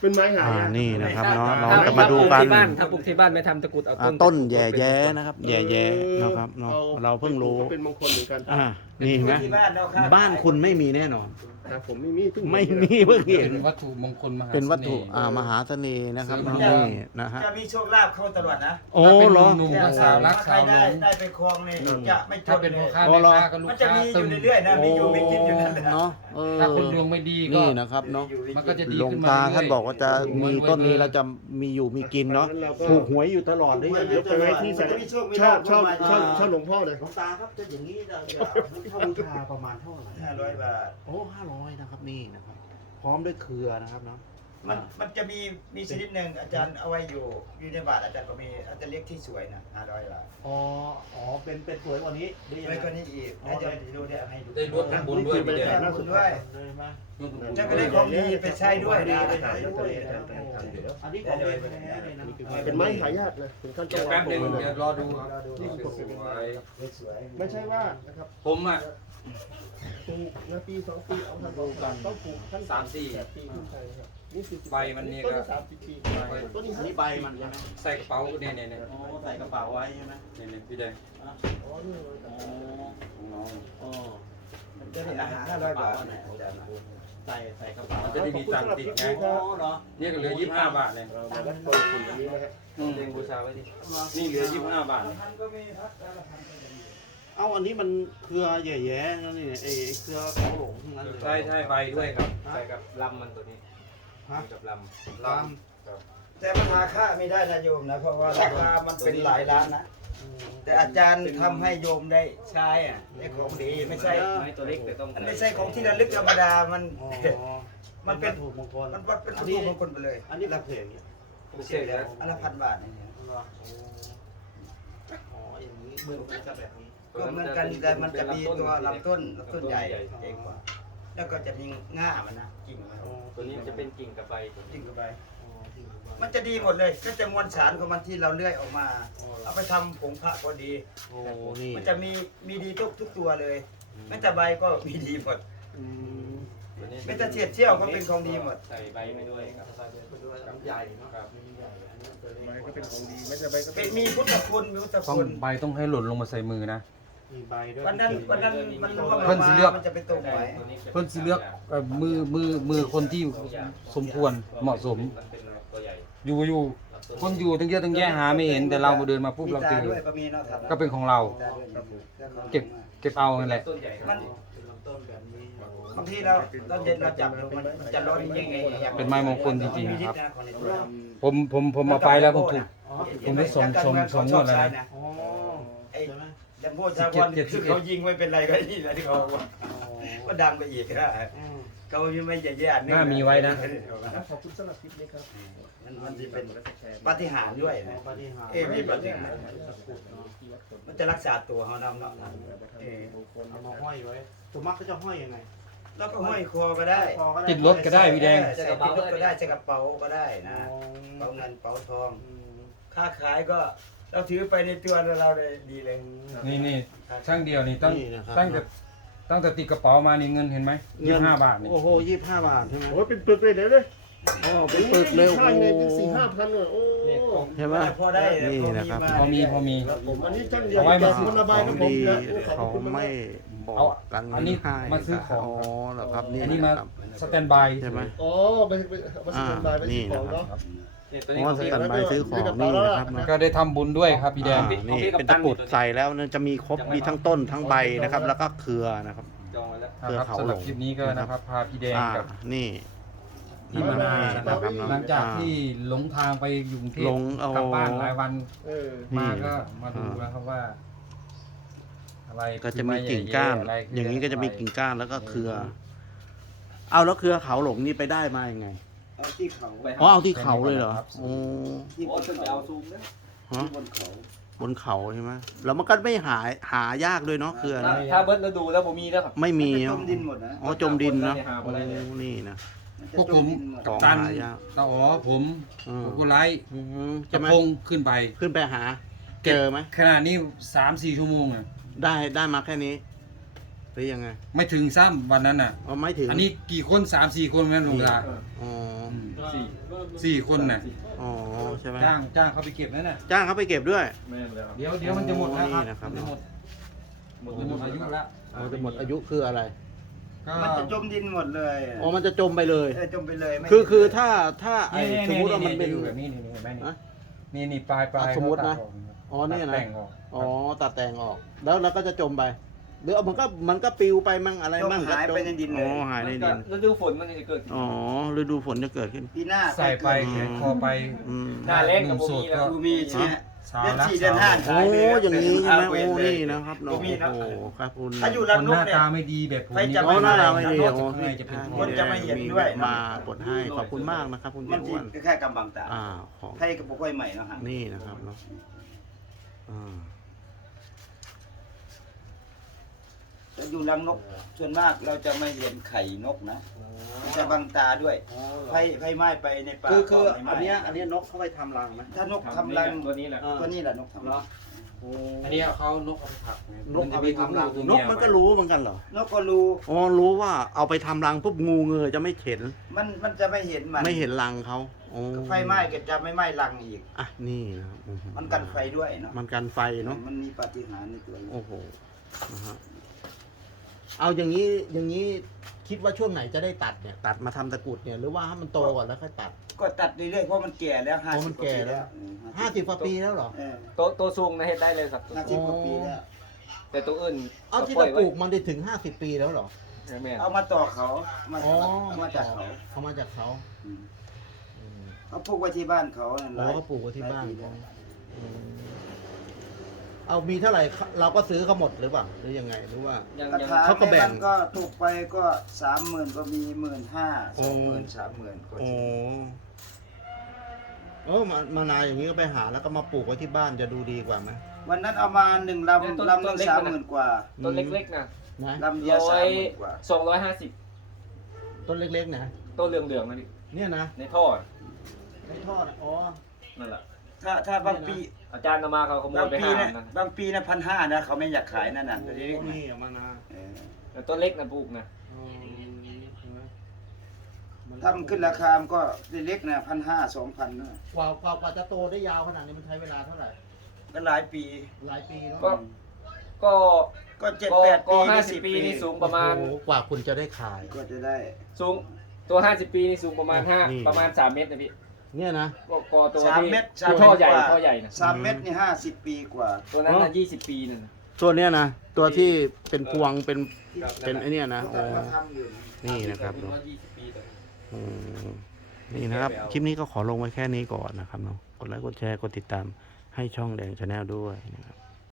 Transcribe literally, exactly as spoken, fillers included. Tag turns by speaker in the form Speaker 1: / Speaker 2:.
Speaker 1: เป็นไม้หา
Speaker 2: อ่าย
Speaker 1: าก
Speaker 2: นี่นะครับเนาะเรา
Speaker 3: ถ้
Speaker 2: จะมาดูกัน
Speaker 3: ที่บ้านถ้าปลูกที่บ้านไม่ทำตะกรุดเอา
Speaker 2: อ่า
Speaker 3: ต้น
Speaker 2: ต้นแย่แย้นะครับแย่แย้นะครับเนาะเราเพิ่งรู้
Speaker 1: ก็เป็นมงคลเหมือนกัน
Speaker 2: อ่านี่เห็นไหม
Speaker 4: ที่บ้านเราครับ
Speaker 2: บ้านคุณไม่มีแน่นอน
Speaker 1: แต่ผมไม่มีทุก
Speaker 2: ไม่มีเพิ่งเห็น
Speaker 5: เป็นวัตถุมงคลมหา
Speaker 2: เป็นวัตถุ
Speaker 5: สน่ห์
Speaker 2: อ่ามหาเสน่ห์นะครับ
Speaker 5: เสริม
Speaker 2: นี่
Speaker 5: ดวง
Speaker 2: นะฮะ
Speaker 4: จะมีโชคลาภเข้าตลอดนะ
Speaker 2: โอ้เหรอ
Speaker 5: หนุ่มๆก็สาวรัก
Speaker 4: ใคร
Speaker 5: สาวหล
Speaker 4: ได้
Speaker 5: ง
Speaker 4: ได้ไปครองเนี่ยจะไม่จ
Speaker 5: ถ้าน เป็น
Speaker 4: เล
Speaker 5: พ่อย ค้า
Speaker 2: อ๋อ
Speaker 5: แม่
Speaker 2: เหรอ
Speaker 5: ค้าก็ลูก
Speaker 4: มันจะ
Speaker 5: ค้า
Speaker 4: มีอ
Speaker 5: ตึม
Speaker 4: ยู่เรื่อยๆนะมีอยู่มีกินอยู่นั่นแหละ
Speaker 2: เนาะเออ
Speaker 5: ถ้าคนดวงไม่ดีก็
Speaker 2: นี่นะครับเนาะ
Speaker 5: มันก็จะดี
Speaker 2: หลวง
Speaker 5: ขึ้นมา
Speaker 2: ตา
Speaker 5: เรื่อยๆ
Speaker 2: ท่านบอกว่าจะมีต้นนี้แล้วจะมีอยู่มีกินเนาะถูกหวยอยู่ตลอดเลย
Speaker 1: เดี๋ยวไปไว้ที่สันชอบชอบชอบชอบหลวงพ่อเลย
Speaker 2: หลวงตาครับจะอย่างนี้จะเช่าบูชาประมาณเท่าไหร่
Speaker 4: ห้าร้อยบาท
Speaker 2: โอ้ห้าร้อยนะครับนี่นะครับ พร้อมด้วยเครือนะครับเนาะ
Speaker 4: มันมันจะมีมีชนิดหนึ่งอาจารย์เอาไว้อยู่อยู่ในบาทอาจารย์ก็มีอาจารย์เล็กที่สวยนะห้าร้อยบาท
Speaker 2: อ๋ออ๋อเป็นเป็นสวยกว่านี้ได้ยัง
Speaker 4: ไม่
Speaker 2: ไง
Speaker 4: ก็นี่อีกน่าจะดูได้ให้ดู
Speaker 5: ได้ร่วมทำบุญด้วยพี่แดง
Speaker 4: ทำบุญด้วย
Speaker 2: เลยไหม
Speaker 4: เจ้าก็ได้ของดีไปใช้ด้วยนะ
Speaker 2: ไปใช้ด้วยนะอันนี้ของเป็นแท้เลยนะ
Speaker 1: เป็นไม้หายากเลยถึงขั้นต้
Speaker 5: เดี๋
Speaker 1: อ
Speaker 5: ยว
Speaker 1: ง
Speaker 5: แป๊บหนึง
Speaker 1: วาง
Speaker 5: เดี๋ยวรอดูครับ
Speaker 1: นี่คือคนเป็น
Speaker 5: สวย
Speaker 4: สวย
Speaker 1: ไม่ใช่ว่านะครับ
Speaker 5: ผมอ่ะ
Speaker 1: ปลูกนาปีสองปีเอาทำดูกันต้องปลูกขั้น
Speaker 5: สามสี่
Speaker 1: แปดปีขึ้นไปนะครับนี่คือ
Speaker 5: ใบมันนี่
Speaker 1: ต้
Speaker 5: ก็
Speaker 1: นสามสิบปีต้นนี้
Speaker 2: อันนี้ใบมันใช่ไหม
Speaker 5: ใส่กระเป๋าเนี่ยเนี่ยเนี่ย
Speaker 2: อ๋อใส่กระเป๋าไว้ใช่ไหม
Speaker 5: เนี่ยเนี่ยพี่แดง
Speaker 1: อ๋อนี่เลย
Speaker 2: อ๋อ
Speaker 5: ของน้อง
Speaker 2: อ๋อ
Speaker 4: จะได้อาหารห้าร้อยบาทอาจารย์
Speaker 2: ใส่ใส่กระเป๋า
Speaker 5: มันจะได้มีตังค์ติดไง
Speaker 2: อ๋อเหรอ
Speaker 5: เนี่ยก็เหลือยี่สิบห้าบาทเลย
Speaker 1: เรามารับต้นทุนนี้นะฮะ
Speaker 5: เลี้ยงบูชาไว้ดินี่เหลือยี่สิบห้าบาท
Speaker 4: พันก็มีครับละพันก็มี
Speaker 2: เอาอันนี้มันเครือแย่ๆนั่นนี่ไอ้เครือเขาหลงทั้งนั้นเลย
Speaker 5: ใช่ใช่ใบด้วยครับใส่กับลำมันตัวนี้
Speaker 2: ฮะ
Speaker 5: กับลำ
Speaker 2: ล
Speaker 4: แต่มันหาค่าไม่ได้นะโยมนะเพราะว่าราคามันเป็นหลายล้านนะแต่อาจารย์ทำให้โยมได้ใช้อ่ะได้ของดีไม่ใช่
Speaker 5: ไม้ตัวเล็กแต่ต้อง
Speaker 4: มันไม่ใช่ของที่ระลึกธรรมดามัน
Speaker 2: อ๋อ
Speaker 4: มันเป็น
Speaker 2: ถูกมงคล
Speaker 4: มันเป็นวัตถุมงคลไปเลย
Speaker 2: อันนี้ราคาอย่างเงี้ย
Speaker 5: ไม่ใช่แล้ว
Speaker 4: อันละพันบาทเนี่ย
Speaker 2: เหรออ๋ออย่างนี้มือมันจะแบบนี้
Speaker 4: ก็เหมือนกันแต่มันจะมีตัวลำต้นลำต้นใหญ่เองกว่าแล้วก็จะมีง่ามันนะกิ่งมัน
Speaker 2: อ๋อ
Speaker 5: ตัวนี้จะเป็นกิ่งกับใบตัว
Speaker 4: กิ่
Speaker 5: นี้
Speaker 4: งกับใบ
Speaker 2: อ๋อจริงหรือเปล่า
Speaker 4: มันจะดีหมดเลยก็จะมวลสารของมันที่เราเลื่อยออกมา เอาไปทำผงพระก็ดี
Speaker 2: โอ้นี่
Speaker 4: มันจะมีมีดีทุกทุกตัวเลยแม้แต่ใบก็มีดีหมด
Speaker 2: อืม
Speaker 5: ตัวนี้
Speaker 4: แม้แต่เฉียดเชี่ยวก็เป็นของดีหมด
Speaker 5: ใส่ใบไปด้วยครับใส่ใบไปด้วย
Speaker 2: ลำใหญ่เนาะ
Speaker 5: ครับ
Speaker 2: ใหญ่อันนี้ตัวเล็ก
Speaker 1: ใบก็เป็นของดีไม่ใช่ใบก็
Speaker 4: เป็นมีพุทธคุณมีพุทธ
Speaker 5: ต้อง
Speaker 4: คุณ
Speaker 5: ใบต้องให้หล่นลงมาใส่มือนะ
Speaker 2: มีใบด้วย
Speaker 4: วันนั้นวันนั้นมันร่วงล
Speaker 5: เพิ่
Speaker 4: ง
Speaker 5: นสิ
Speaker 4: มา
Speaker 5: เลือก
Speaker 4: มันจะเป็นตรงไหน
Speaker 5: เพิ่นสิเลือกเอ่อมือมือมือคนที่สมควรเหมาะสม อยู่อยู่คนอยู่ตั้งเยอะตั้งแยะหาไม่เห็นแต่เราเดินมาปุ๊บ
Speaker 4: มี
Speaker 5: เรา
Speaker 4: ตา
Speaker 5: เจอ
Speaker 4: ด้วยก็มีเนาะครับ
Speaker 5: ก็เป็นของเรา
Speaker 4: ตาด้วย
Speaker 5: เก็บเก็บเอานั่นแหละ
Speaker 4: มัน
Speaker 2: เป็นลำต้นแบบนี้
Speaker 4: บางทีเราตอนเย็นเราจับดูมันมันจะร้อนยังไง
Speaker 5: เป็นไม้มงคลจริงๆนะครับ
Speaker 4: ของในตัว
Speaker 5: ผมผมผมเอาไปแล้วผมถูก
Speaker 2: อ๋อ
Speaker 5: ผมได้สองสองสองงวดแล้วนะ
Speaker 2: อ๋อ
Speaker 4: ไอ้
Speaker 2: ใช่ไหม
Speaker 4: แลมโบ้ชาวันคือเขายิงไม่เป็นไรก็นี่แหละที่เขาบอกว่า
Speaker 2: อ๋อ
Speaker 4: ก็ดังไปอีกนะ
Speaker 2: อืม
Speaker 4: เขายังไม่แย่ๆอันนึง
Speaker 5: น่ามีไว้นะ
Speaker 1: ขอบคุณสำหรับคลิปนี้ครับ
Speaker 4: มันมันจะเป็นปาฏิหาริย์ด้วย
Speaker 2: อ๋อ
Speaker 4: นะ
Speaker 2: ปฏิหารย์
Speaker 4: เอ๊ะมีปฏิหารย์
Speaker 2: ตะกรุดเนาะ
Speaker 4: มันจะรักษาตัวเขานำเนาะเออ
Speaker 2: เอามาห้อยไว้ตัวมักก็จะห้อยยังไง
Speaker 4: แล้วก็ห้อยคอก็ได้
Speaker 2: คอก็ได้
Speaker 5: ติดรถก็ได้พี่แดง
Speaker 4: ใส่ติดรถก็ได้ใส่กระเป๋าก็ได้นะ
Speaker 2: อ๋อก
Speaker 4: ระเป๋าเงินกระเป๋าทอง
Speaker 2: อืม
Speaker 4: ค้าขายก็เราถือไปในตัวเราเลยดีเลย
Speaker 5: นี่นี่ช่างเดียวนี่ตั้ง
Speaker 2: นี่นะครับ
Speaker 5: ตั้งแต่ตั้งแต่ติดกระเป๋ามานี่เงินเห็นไหมยี่สิบห้าบาทนี่
Speaker 2: โอ้โหยี่สิบห้าบาทใช่ไหม
Speaker 1: โอ้ยเป็นปึกเลยเดี๋ยวเลย
Speaker 2: อ๋อเป็นปึกเลย
Speaker 1: ใช่
Speaker 2: โอ้
Speaker 1: ไง
Speaker 2: โห
Speaker 1: เป็นสี่ห้าพันเลยโอ้
Speaker 2: ใช่ไหม
Speaker 4: พอได้
Speaker 2: นี่นะครับ
Speaker 5: พอมีพอมี
Speaker 1: ผมอันนี้ช่างเดียว
Speaker 5: เอาไว้มา
Speaker 1: แกคนละใบ
Speaker 2: ข
Speaker 1: นะ
Speaker 2: อง
Speaker 1: ผม
Speaker 2: ดี
Speaker 1: นะโอ้ขอบ
Speaker 2: เขา
Speaker 1: คุณมาก
Speaker 2: ไม่บอกกัน
Speaker 5: อันนี้
Speaker 2: ง่ายๆ
Speaker 5: มาซื้อของ
Speaker 2: อ๋อเหรอครับนี่
Speaker 5: อันนี้มา
Speaker 2: ครับ
Speaker 5: สแตนบาย
Speaker 2: ใช่ไหม
Speaker 1: อ๋อไปไปมาซื้อของได้ไปซื้อของเนาะ
Speaker 2: เพราะว่าสแตนบายซื้อของนี่นะครับเนอะ
Speaker 5: ก็ได้ทำบุญด้วยครับพี่แดง
Speaker 2: อ่านี่เป็นตะกรุดใส่แล้วเนี่ยจะมีครบมีทั้งต้นทั้งใบนะครับ แล้วก็เครือนะครับ
Speaker 5: จองไว้แล้ว
Speaker 2: เครือ
Speaker 5: ครับ
Speaker 2: เขา
Speaker 5: สำหรับ
Speaker 2: หลง
Speaker 5: คลิปนี้ก็นะครับพาพี่แดง
Speaker 2: อ่า
Speaker 5: กับ
Speaker 2: นี่
Speaker 5: พี่มานานะครับ
Speaker 2: นี่นะครับ
Speaker 5: หลังจากที่หลงทางไปอยู่กรุงเทพ
Speaker 2: หลงเอา
Speaker 5: กลับบ้านหลายวัน
Speaker 1: เออ
Speaker 5: มาก็มาดูแล้วครับว่า อะไร
Speaker 2: ก็จะมี
Speaker 5: คือไ
Speaker 2: กิ่งก้าน
Speaker 5: อะไรคื
Speaker 2: อย่างนี้ก็จะมีกิ่งก้านแล้วก็เครือ เอาแล้วเครือเขาหลงนี่ไปได้มายังไง
Speaker 4: เอาที่เขา
Speaker 2: อ๋อเอาที่เขาเลยเหรอโอ้
Speaker 4: ที่บนเขาเอาซูมนะ
Speaker 2: ฮะ
Speaker 4: บนเขา
Speaker 2: บนเขาใช่ไหมแล้วมันก็ไม่หาหายากด้วยเนาะเครือนะ
Speaker 3: ถ้าเบิ้ลแล้วดูแล้วผมมีแล้วครับ
Speaker 2: ไม่มี
Speaker 4: จ
Speaker 2: เนาะ
Speaker 4: มดินหมดนะ
Speaker 2: อ๋อจมดินเนาะ
Speaker 3: หาบ่
Speaker 2: โอ้
Speaker 3: ได้เลย
Speaker 2: นี่นะ
Speaker 5: พวกผม
Speaker 2: ข
Speaker 5: กั
Speaker 2: อบ ง
Speaker 5: ตัน
Speaker 2: หายาก
Speaker 5: ตาอ๋อผม
Speaker 2: อืม
Speaker 5: โกโกไลท์
Speaker 2: อืม
Speaker 5: จะ
Speaker 2: ใช่ไหม
Speaker 5: พงขึ้นไป
Speaker 2: ขึ้นไปหา เจอไหม
Speaker 5: ขนาดนี้สามสี่ชั่วโมงอ่ะ
Speaker 2: ได้ได้มาแค่นี้หรือยังไง
Speaker 5: ไม่ถึงซ้ำวันนั้นน่ะ
Speaker 2: อ๋อไม่ถึง
Speaker 5: อันนี้กี่คนสามสี่คนแม่นหลวงตา
Speaker 2: อ๋อ
Speaker 5: อืม
Speaker 3: สี่
Speaker 5: สี่คนน่ะ
Speaker 2: อ๋อใช่ไหม
Speaker 5: จ้างจ้างเขาไปเก็บนั่นน่ะ
Speaker 2: จ้างเขาไปเก็บด้วย
Speaker 3: ไม่เลยครับ
Speaker 5: เดี๋ยวเดี๋ยวมันจะหมดแล้ว
Speaker 2: นี่
Speaker 5: ค
Speaker 2: นะครั
Speaker 5: รับ บมันจะหมด
Speaker 3: หมด
Speaker 5: มันจะหมดอายุแล้ว
Speaker 2: อ๋อจะหมดอายุคืออะไร
Speaker 5: ก็
Speaker 4: มันจะจมดินหมดเลย
Speaker 2: อ๋อมันจะจมไปเลย
Speaker 4: เออจมไปเลยไม่
Speaker 2: คือคือถ้าถ้าไอ้สมมติว่ามันเป็น
Speaker 5: อยู่แบบนี้นี่นี่เห็นไหมนี่
Speaker 2: ฮะ
Speaker 5: นี่นี่ปลายปลาย
Speaker 2: อ่ะสมมุตินะ
Speaker 5: เขาตัดออก
Speaker 2: อ๋อเนี่ย
Speaker 5: ตัด
Speaker 2: นะ
Speaker 5: แต่งออก
Speaker 2: อ๋อตัดแต่งออก แล้วแล้วก็จะจมไปหรือเอามันก็มันก็ปลิวไปมั่งอะไร
Speaker 4: จม
Speaker 2: มั่งก็
Speaker 4: หาย
Speaker 2: จม
Speaker 4: ไปในดินเล
Speaker 2: อ๋
Speaker 4: ย
Speaker 2: อหายในดิน
Speaker 3: ฤดูฝนมันจะเกิด
Speaker 2: อ๋อฤดูฝนจะเกิดขึ้น
Speaker 4: ปีหน้า
Speaker 5: ใส่ไปแขนคอไป
Speaker 2: อืม
Speaker 3: หน้าแรงกับ
Speaker 5: หนุ่ม
Speaker 3: โบ
Speaker 5: โสด
Speaker 3: มีแล้ว
Speaker 5: ก็
Speaker 4: ดูมีใช่ไหม
Speaker 5: สาว
Speaker 4: เดือน
Speaker 5: รัก
Speaker 4: สี่เดือน
Speaker 5: สาว
Speaker 4: ห้า
Speaker 2: โอ้อย่างนี้ใช่ไหมโอ้นี่นะครับ
Speaker 4: โอ้
Speaker 2: เนาะ
Speaker 4: มีนะ
Speaker 2: โอ้ครับคุณ
Speaker 4: ถ้าอยู่
Speaker 5: คน
Speaker 4: ลำ
Speaker 5: ห
Speaker 4: นุก
Speaker 5: น้า
Speaker 4: เนี่ย
Speaker 5: ตาไม่ดีแบบผม
Speaker 4: ใคร
Speaker 5: นี่
Speaker 4: จะ
Speaker 2: โอ้หน้าเราไม่ดี
Speaker 5: ข้
Speaker 2: โอ้
Speaker 5: างในจะเป็น
Speaker 4: คนจะไม่เห็นด้วย
Speaker 2: มากดให้ขอบคุณมากนะครับคุณ
Speaker 4: มั
Speaker 2: เจ้าน อ้วน
Speaker 4: แค่กำบังตา
Speaker 2: อ่าของ
Speaker 4: ให้กับบุกไว้ใหม่เนาะฮะ
Speaker 2: นี่นะครับเนาะอ่า
Speaker 4: จะอยู่รังนกส่วนมากเราจะไม่เห็นไข่นกนะมันจะบังตาด้วยไฟไฟไหม้ไปในป่า
Speaker 2: คือคือ
Speaker 4: ก็ไม่ไหม้
Speaker 2: อันเนี้ยอันเนี้ยนกเข้าไปทำรังไหม
Speaker 4: ถ้านกทำรัง
Speaker 3: ตัวนี้แหละ
Speaker 2: อ่า
Speaker 4: ตัวนี้แหละนกทำรัง
Speaker 2: โอ้
Speaker 5: อันนี้เขานกเอาไปผัก
Speaker 2: นกเอาไปทำรัง
Speaker 5: ตัวน
Speaker 2: กมันก็รู้เหมือนกันเหรอน
Speaker 4: กก็รู้
Speaker 2: อ๋อรู้ว่าเอาไปทำรังปุ๊บงูเงยจะไม่เห็น
Speaker 4: มันมันจะไม่เห็นมัน
Speaker 2: ไม่เห็นรังเขาโอ้
Speaker 4: ไฟไหม้ก็จะไม่ไหม้รังอีก
Speaker 2: อ่ะนี่นะครับอื้อหือ
Speaker 4: มันกันไฟด้วยเนาะ
Speaker 2: มันกันไฟเนาะ
Speaker 4: มันมีปาฏิหาริย์ในตัวอยู่
Speaker 2: โอ้โหนะฮะเอาอย่างนี้อย่างนี้คิดว่าช่วงไหนจะได้ตัดเนี่ย ตัดมาทำตะกรุดเนี่ยหรือว่าให้มันโตก่อนแล้วค่อยตัด
Speaker 4: ก็ตัดเรื่อยๆเพราะมันแก่แล้วห้า
Speaker 2: อ๋อ
Speaker 4: สิ
Speaker 2: มั
Speaker 4: บ
Speaker 2: น
Speaker 4: กว่า
Speaker 2: แก่
Speaker 4: ปี
Speaker 2: แล้
Speaker 4: แล้ว ว
Speaker 2: ห้าสิบกว่าปีแล้วเหรอ
Speaker 4: เออ
Speaker 3: ตัวตัวสูงนะเฮ็ดได้เลยครับ
Speaker 4: ห้าสิบกว่าปีแล้ว
Speaker 3: แต่ตัวอื่น
Speaker 2: เอาที่ตะปลูกมันได้ถึงห้าสิบปีแล้วเหรอ
Speaker 3: แม่น
Speaker 4: เอามาต่อเขามา
Speaker 2: อ๋อ
Speaker 4: เอามาจากเขา
Speaker 2: เขามาจากเขา
Speaker 4: อืม
Speaker 2: อืม
Speaker 4: เขาปลูกไว้ที่บ้านเขานั่น
Speaker 2: อ๋อ
Speaker 4: หย
Speaker 2: เขาปลูกไว้ที่บ้าน
Speaker 4: หลยปี
Speaker 2: เขา
Speaker 4: แล้ว
Speaker 2: อืมเอามีเท่าไหร่เราก็ซื้อเขาหมดหรือเปล่าหรือยังไงหรือว่า
Speaker 3: ยัง
Speaker 4: กระ
Speaker 3: ยัง
Speaker 4: ถาง
Speaker 2: เขาก็แบ่ง
Speaker 4: มันก็ถูกไปก็สามหมื่นก็มีหมื่นห้า
Speaker 2: โอ้
Speaker 4: สองหมื่นสามหมื่นก็
Speaker 2: โอ้
Speaker 4: มี
Speaker 2: เออมามานายอย่างนี้ก็ไปหาแล้วก็มาปลูกไว้ที่บ้านจะดูดีกว่าไหม
Speaker 4: วันนั้นเอามาหนึ่งลำลำหนึ่งสามหมื่นกว่า
Speaker 3: ต้นเล็กๆนะ
Speaker 2: นะ
Speaker 4: ลำเดียว
Speaker 3: ร้อ
Speaker 4: สาม
Speaker 3: ย
Speaker 4: หมื่นกว่า
Speaker 3: สองร้อยห้าสิบ
Speaker 2: ต้นเล็กๆนะ
Speaker 3: ต้นเหลืองๆนะพี่
Speaker 2: เนี่ยนะ
Speaker 3: ในท่อ
Speaker 2: ในท่อนะอ๋อ
Speaker 3: นั่นแหละ
Speaker 4: ถ้าถ้าบางปี
Speaker 3: อาจารย์นำมาเขาขโม
Speaker 4: บาย ง
Speaker 3: ไป
Speaker 4: ปี
Speaker 3: ห้า
Speaker 4: นะ
Speaker 3: นะ
Speaker 4: บางปีนะพันห้านะเขาไม่อยากขายนั่นน่ะ
Speaker 2: โอ้
Speaker 4: ตัวนี้
Speaker 2: นี่อะมานา
Speaker 4: เออ
Speaker 3: แต่ต้นเล็กนะปลูกนะ
Speaker 2: อ๋อใช่ไหม
Speaker 4: ถ้ามันขึ้นราคามันก็เล็กๆนะพันห้าสองพันนะ
Speaker 2: กว่ากว่ากว่าจะโตได้ยาวขนาดนี้มันใช้เวลาเท่าไหร่
Speaker 4: ก็หลายปี
Speaker 2: หลายปีเนาะ
Speaker 3: ก็ก็
Speaker 4: ก็เจ็ด
Speaker 3: ก็
Speaker 4: แปด
Speaker 3: ก็
Speaker 4: ปี
Speaker 3: ห้า
Speaker 4: หรือ
Speaker 3: สิบ
Speaker 4: สิบ
Speaker 3: ปี
Speaker 4: ปี
Speaker 3: นี่สูงประมาณ
Speaker 2: โอ้โหกว่าคุณจะได้ขาย
Speaker 4: ก็จะได้
Speaker 3: สูงตัวห้าสิบปีนี่สูงประมาณห้า
Speaker 2: นี่
Speaker 3: ประมาณสามเมตรนะพี่
Speaker 2: เนี่ยนะ
Speaker 3: ก็ก็ตัว
Speaker 4: สาม
Speaker 3: ที่
Speaker 4: เม็ด
Speaker 3: คือท่อใหญ่ท่อใหญ่นะ
Speaker 4: สามเม็ดนี่ห้าสิบปีกว่า
Speaker 3: ตัวนั้น
Speaker 2: อ๋
Speaker 3: น่ะ
Speaker 2: อ
Speaker 3: ยี่สิบปีนั่นนะ
Speaker 2: ตัวเนี้ยนะตัวที่เป็นพวงเป็นเป็นไอเนี้ยนะ
Speaker 4: เขา
Speaker 2: โอ้
Speaker 4: มาทำอยู่
Speaker 2: นี่นะครับ
Speaker 3: ว่ายี่สิบปีตัวนั้น
Speaker 2: อืมนี่นะครับ คลิปนี้ก็ขอลงไว้แค่นี้ก่อนนะครับเนาะกดไลค์กดแชร์กดติดตามให้ช่องแดงชาแนลด้วยนะครับ